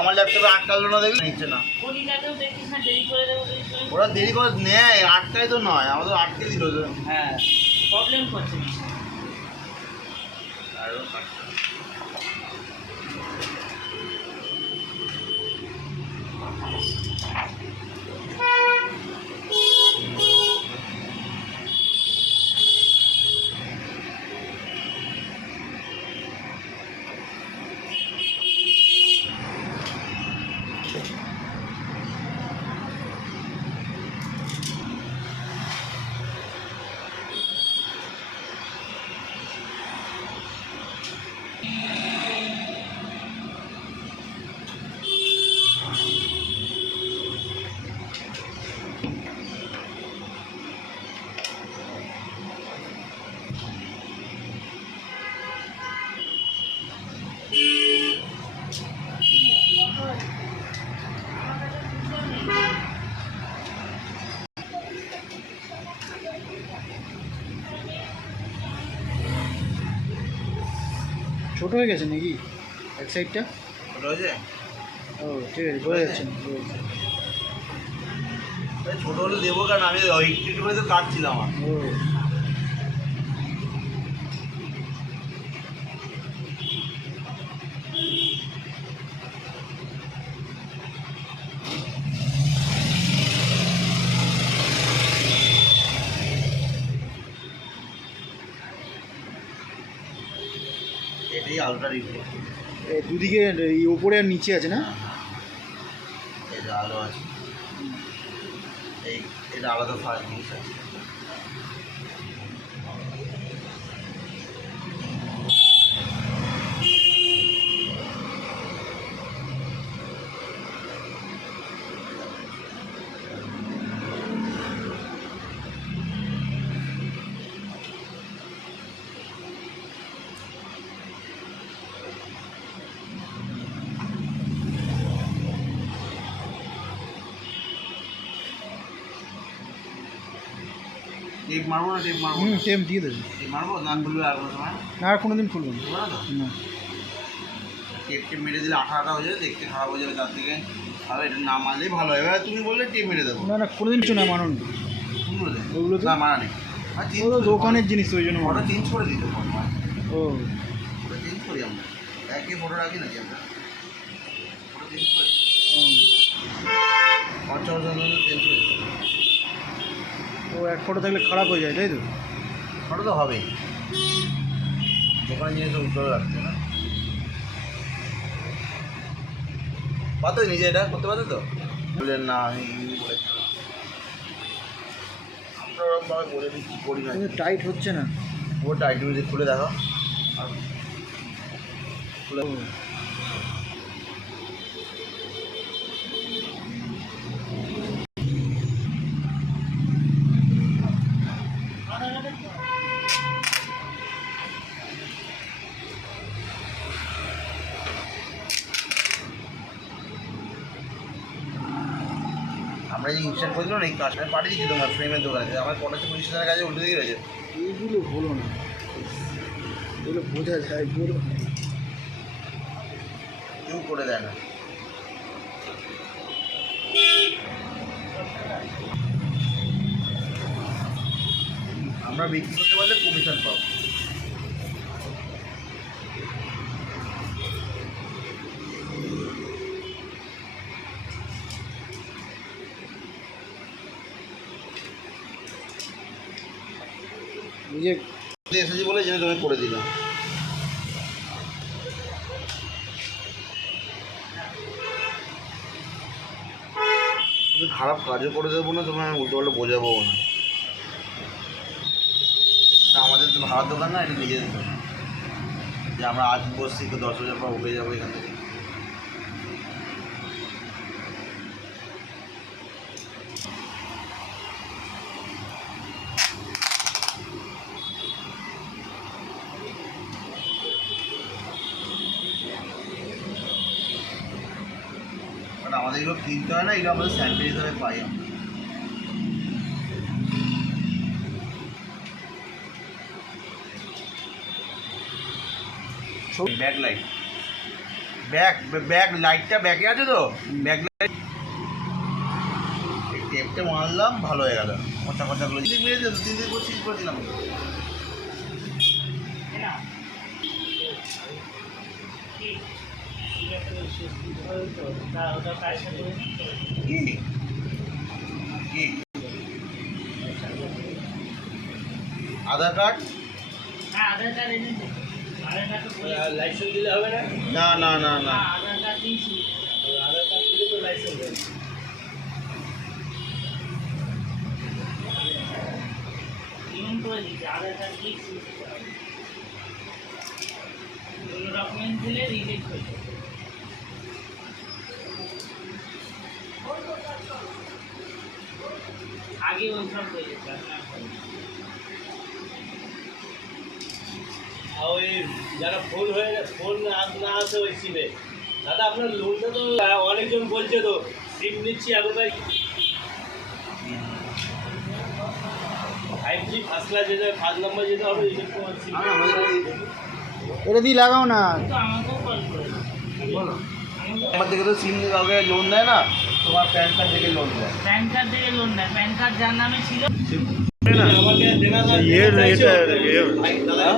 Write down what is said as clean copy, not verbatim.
আমার ল্যাপটপে আটকালো না, দেখলে নিচ্ছে না। ওরা দেরি করে নেয়, আটকায় তো নয়, আমাদের আটকে দিল। হ্যাঁ, প্রবলেম করছে। ছোট হয়ে গেছে নাকি এক সাইডটা? ছোট হয়েছে? ও ঠিক আছে, বোঝা যাচ্ছে না। ছোট হলে দেবো, কারণ আমি একটু করে তো কাটছিলাম। ও এটাই আলোটা রিফ্লেক্ট, দুদিকে এই উপরে আর নিচে আছে না? এটা আলো আছে, এটা আলাদা ফার্স্ট জিনিস আছে। টেপ মারবো না? টেপ মারবো? টেপ দিয়ে দেবে। টেপ মারবো না? খুলবে আর কোনো সময়? না, আর কোনো দিন খুলবো না। না, টেপ মেরে দিলে আঠা আঠা হয়ে যাবে, দেখতে খারাপ হয়ে যাবে, তার থেকে আর এটা না মারলেই ভালো হয়। এবার তুমি বললে টেপ মেরে দেবো। না না, কোনো দিন কিছু না, মানো না ওগুলো তো। না, মারা নেই। দোকানের জিনিস, ওই জন্য ওটা চেঞ্জ করে দিতে। ও ওটা চেঞ্জ করি আমরা, একই ফটো রাখি নাকি আমরা? ওটা চেঞ্জ করি, চেঞ্জ করে দিই। ও এক ফটো থাকলে খারাপ হয়ে যায়, তাই তো? ফটো তো হবেই, দোকানের জিনিস উজ্জ্বল রাখছে না। পাতো নিজে এটা করতে পারতো তো? বললেন না, আমি বলেছিলাম আমরা ওরকমভাবে বলে দিই, কী করি না। টাইট হচ্ছে না। ও টাইট মিউজিক খুলে দেখো, খুলে। আমরা যে ইনস্ট্যান্ট করেছিলাম না, এই কাজটা পাঠিয়ে দিচ্ছি তোমার ফ্রেমের দোকানে। আমার 25,000 কাজে উল্টে দিয়ে গেছে। এইগুলো বলো না, এগুলো বোঝা যায়, বলো না। কেউ করে দেয় না। আমরা বিক্রি করতে পারলে কমিশন পাবো। নিজে এসেছি বলে জেনে তুমি করে দিলাম। তুমি খারাপ কাজও করে দেবো না, তোমার উল্টো পাল্টা বোঝাবো না। আমাদের তো ভাড়ার দোকান না, এটা নিজেদের দোকান, যে আমরা আজ বসছি তো 10,000 পর উঠে যাবো এখান থেকে। কারণ আমাদের এগুলো কিনতে হয় না, এগুলো আমাদের স্যাম্পল হিসাবে পাই আমরা। ব্যাক লাইট ব্যাক লাইটটা ব্যাকে আছে তো, ব্যাক লাইট টেপটা মারলাম, ভালো হয়ে গেল। কথা কথাগুলো যদি মেরে দিত 3 দিন কোচিং করে দিলাম। না ঠিক ঠিক আছে, ওটা কাজ করে কি কি আধার কার্ড? হ্যাঁ আধার কার্ড এনে দে। আধার কার্ড তো লাইসেন্স দিলে হবে না? না না না না, হ্যাঁ আধার কার্ড দিয়েছি। আধার কার্ড দিলে তো লাইসেন্স দেবে। ইউন করে দিয়েছি, আধার কার্ড দিয়েছি। কোনো ডকুমেন্ট দিলে রিজেক্ট হয়ে যাবে। আগে ওইসব হয়ে যেত, এখন আর হয় না। আর ওই যারা ফোন হয়ে ফোন না আসে ওই সিমে, দাদা আপনার লোনটা তো অনেকজন বলছে তো সিম নিচ্ছি এখন ভাই 5G ফার্স্ট ক্লাস যেতে, ফার্স্ট নাম্বার যেতে হবে, এটা দিয়ে লাগাও না। তো আমাকেও কল করে বলো, আমার থেকে তো সিম কাউকে লোন দেয় না, তোমার প্যান কার্ড থেকে লোন দেয়। প্যান কার্ড থেকে লোন নেয়, প্যান কার্ড যার নামে ছিল আমাকে দেনা এটা